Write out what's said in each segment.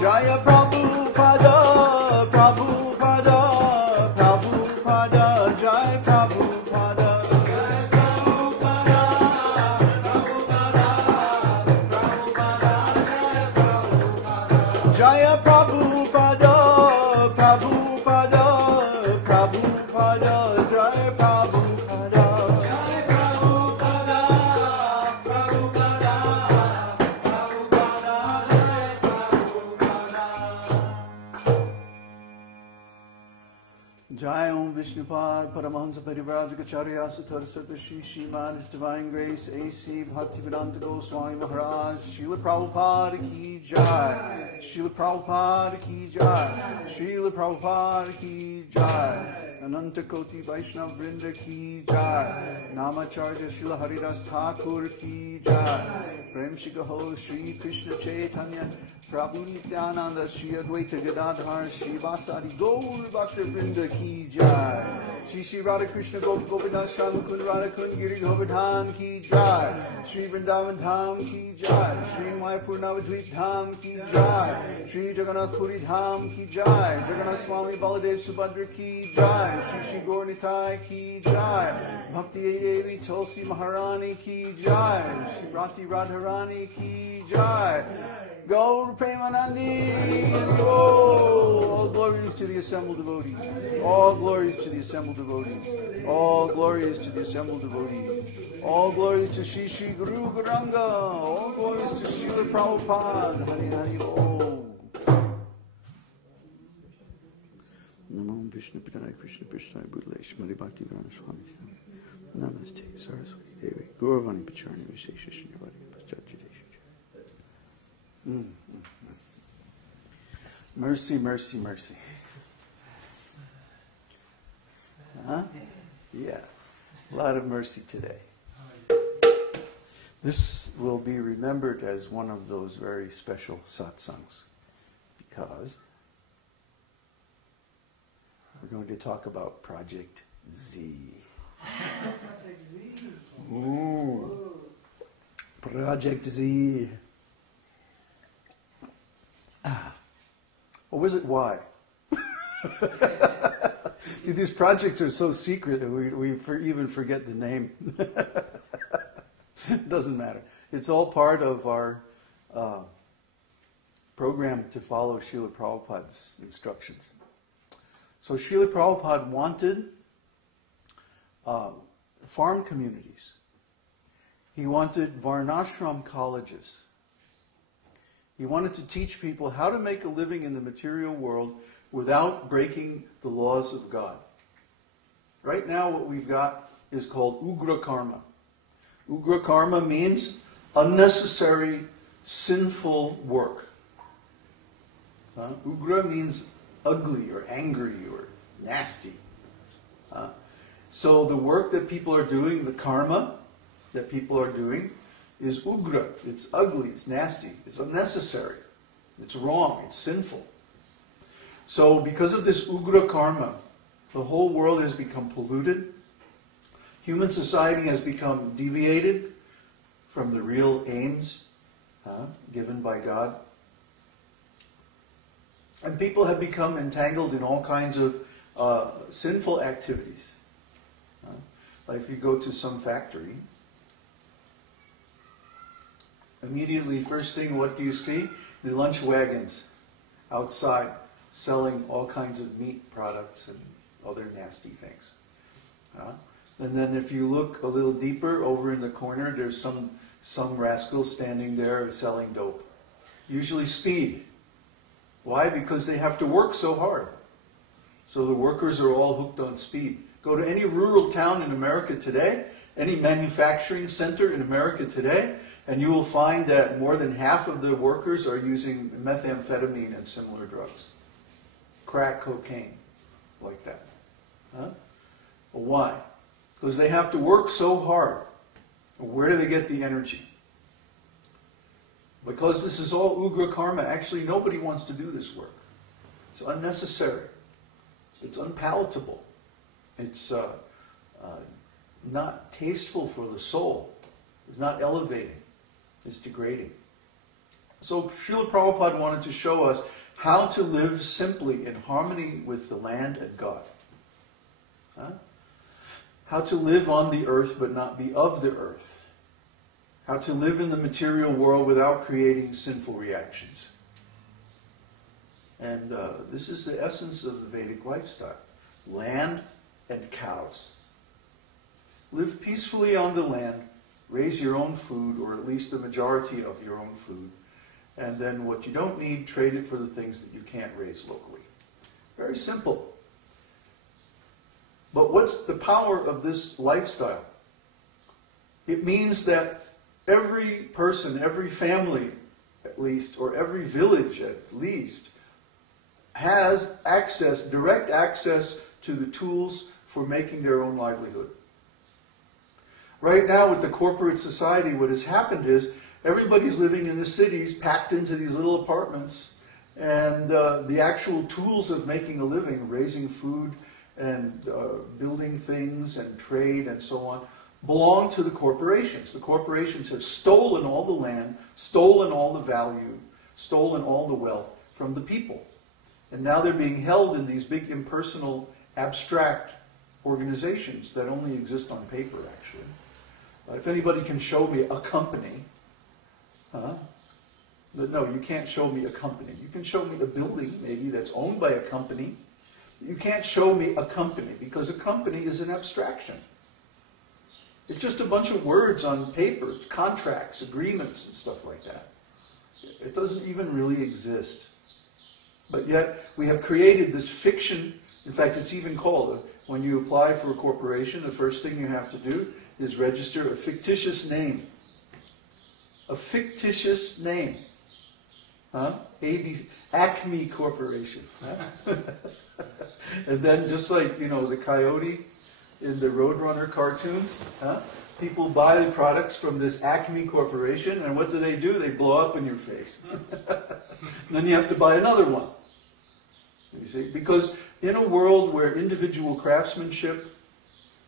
Jaya Prabhupada, Prabhupada, Prabhupada, Jai Prabhupada. Jai Prabhupada, Prabhupada, Prabhupada, Jaya Prabhupada, Prabhupada, Prabhupada, Jai Prabhupada. Jai Prabhupada, Prabhupada, Prabhupada, Jai Prabhupada. Jai Om Vishnupad Paramahansa Parivrajacharya Satarasata Shri Sriman His Divine Grace A.C. Bhaktivedanta Goswami Maharaj Srila Prabhupada Ki Jai Srila Prabhupada Ki Jai Srila Prabhupada Ki Jai Ananta Koti Vaishnava Vrinda Ki Jai Namacharya Srila Haridas Thakur Ki Jai Prem Shikaho Sri Krishna Chaitanya Prabhu Nityananda Sri Advaita Gadadhar Sri Vasadi Gaur Bhakta Vrinda Ki Jai Shri Shri Radha Krishna Govinda Shamakun Radha Kun Giri Govardhan Ki Jai Shri Vrindavan Dham Ki Jai Shri Mayapur Navadvip Dham Ki Jai Shri Jagannath Puri Dham Ki Jai Jagannath Swami Baladev Subhadra Ki Jai Shri Shri Gaur Nitai Ki Jai Bhakti Devi Tulsi Maharani Ki Jai Shri Rati Radharani Ki Jai Gaur Premanandi, all glories to the assembled devotees. All glories to the assembled devotees. All glories to the assembled devotees. All glories to Shri Shri Guru Garanga. All glories to Srila Prabhupada. Hari Hari Om. Namo Vishnu Padaya Krishna Prishna Budle Shmati Bhakti Vrana Swami. Namaste Saraswati Devi. Gauravani Pacharni Vishesha Shinivadi Pachachadesh. Mercy, mercy, mercy. Huh? Yeah. A lot of mercy today. This will be remembered as one of those very special satsangs because we're going to talk about Project Z. Project Z. Ooh. Project Z. Or was it why? Dude, these projects are so secret that we even forget the name. It doesn't matter. It's all part of our program to follow Srila Prabhupada's instructions. So Srila Prabhupada wanted farm communities. He wanted Varnashram colleges. He wanted to teach people how to make a living in the material world without breaking the laws of God. Right now what we've got is called Ugra Karma. Ugra Karma means unnecessary, sinful work. Ugra means ugly or angry or nasty. So the work that people are doing, the karma that people are doing, is ugra. It's ugly, it's nasty, it's unnecessary, it's wrong, it's sinful. So because of this ugra karma, the whole world has become polluted. Human society has become deviated from the real aims given by God. And people have become entangled in all kinds of sinful activities. Like if you go to some factory, immediately, first thing, what do you see? The lunch wagons outside selling all kinds of meat products and other nasty things. And then if you look a little deeper, over in the corner, there's some rascal standing there selling dope. Usually speed. Why? Because they have to work so hard. So the workers are all hooked on speed. Go to any rural town in America today, any manufacturing center in America today, and you will find that more than half of the workers are using methamphetamine and similar drugs. Crack cocaine, like that. Well, why? Because they have to work so hard. Where do they get the energy? Because this is all ugra karma. Actually, nobody wants to do this work. It's unnecessary. It's unpalatable. It's not tasteful for the soul. It's not elevating. It's degrading. So Srila Prabhupada wanted to show us how to live simply in harmony with the land and God. Huh? How to live on the earth but not be of the earth. How to live in the material world without creating sinful reactions. And this is the essence of the Vedic lifestyle. Land and cows. Live peacefully on the land, raise your own food, or at least the majority of your own food, and then what you don't need, trade it for the things that you can't raise locally. Very simple. But what's the power of this lifestyle? It means that every person, every family at least, or every village at least, has access, direct access to the tools for making their own livelihood. Right now with the corporate society, what has happened is everybody's living in the cities, packed into these little apartments, and the actual tools of making a living, raising food and building things and trade and so on, belong to the corporations. The corporations have stolen all the land, stolen all the value, stolen all the wealth from the people. And now they're being held in these big impersonal, abstract organizations that only exist on paper, actually. If anybody can show me a company, no, you can't show me a company. You can show me a building, maybe, that's owned by a company. You can't show me a company, because a company is an abstraction. It's just a bunch of words on paper, contracts, agreements, and stuff like that. It doesn't even really exist. But yet, we have created this fiction. In fact, it's even called, when you apply for a corporation, the first thing you have to do is register a fictitious name. A fictitious name. Acme Corporation. And then just like, the coyote in the Roadrunner cartoons, people buy the products from this Acme Corporation, and what do? They blow up in your face. Then you have to buy another one. You see? Because in a world where individual craftsmanship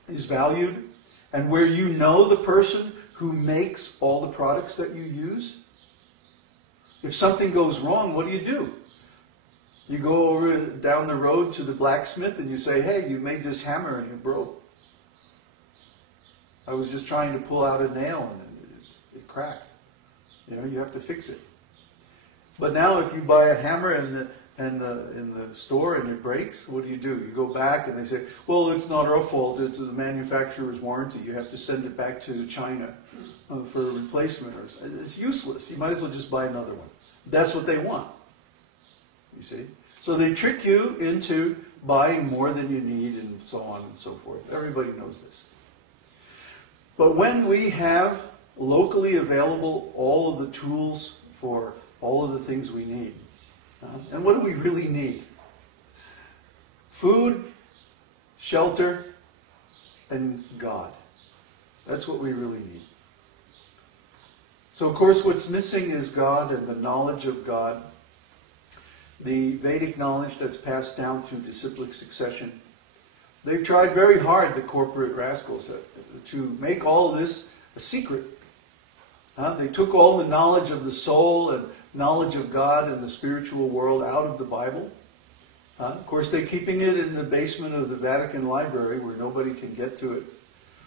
is valued, and where you know the person who makes all the products that you use, if something goes wrong, what do? You go over down the road to the blacksmith and you say, hey, you made this hammer and it broke. I was just trying to pull out a nail and it cracked. You have to fix it. But now if you buy a hammer in the store and it breaks, what do? You go back and they say, well, it's not our fault, it's the manufacturer's warranty. You have to send it back to China for a replacement. It's useless. You might as well just buy another one. That's what they want. You see? So they trick you into buying more than you need and so on and so forth. Everybody knows this. But when we have locally available all of the tools for all of the things we need, and what do we really need? Food, shelter, and God. That's what we really need. So of course what's missing is God and the knowledge of God. The Vedic knowledge that's passed down through disciplic succession. They've tried very hard, the corporate rascals, to make all this a secret. They took all the knowledge of the soul and knowledge of God and the spiritual world out of the Bible. Of course, they're keeping it in the basement of the Vatican Library where nobody can get to it.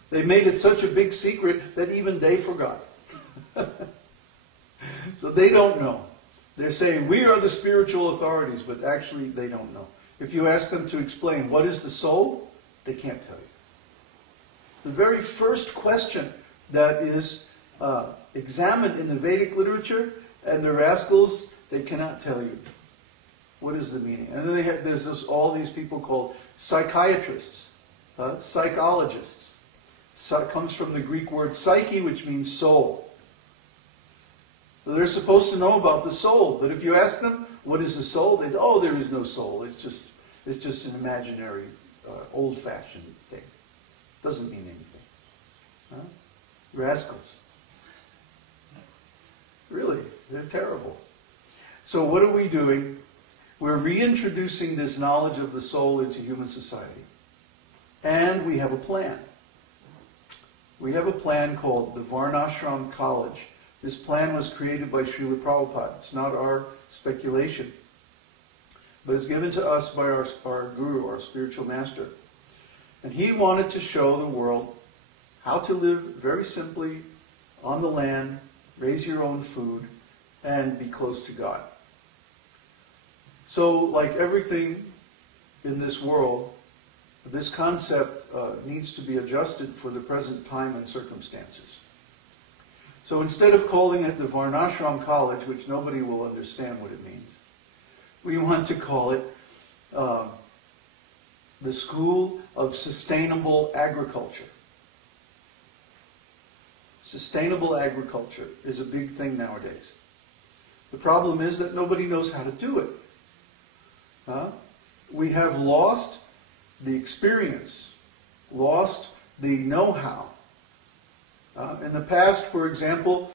They made it such a big secret that even they forgot. So they don't know. They're saying, we are the spiritual authorities, but actually they don't know. If you ask them to explain what is the soul, they can't tell you. The very first question that is examined in the Vedic literature, and the rascals, they cannot tell you. What is the meaning? And then there's all these people called psychiatrists, psychologists. It comes from the Greek word psyche, which means soul. So they're supposed to know about the soul, but if you ask them, what is the soul? They say, oh, there is no soul. It's just an imaginary, old-fashioned thing. It doesn't mean anything. Rascals. Really, they're terrible. So what are we doing? We're reintroducing this knowledge of the soul into human society. And we have a plan. We have a plan called the Varnashram College This plan was created by Srila Prabhupada. It's not our speculation, but it's given to us by our guru, our spiritual master. And he wanted to show the world how to live very simply on the land, raise your own food, and be close to God. So, like everything in this world, this concept needs to be adjusted for the present time and circumstances. So instead of calling it the Varnashram College, which nobody will understand what it means, we want to call it the School of Sustainable Agriculture. Sustainable agriculture is a big thing nowadays. The problem is that nobody knows how to do it. We have lost the experience, lost the know-how. In the past, for example,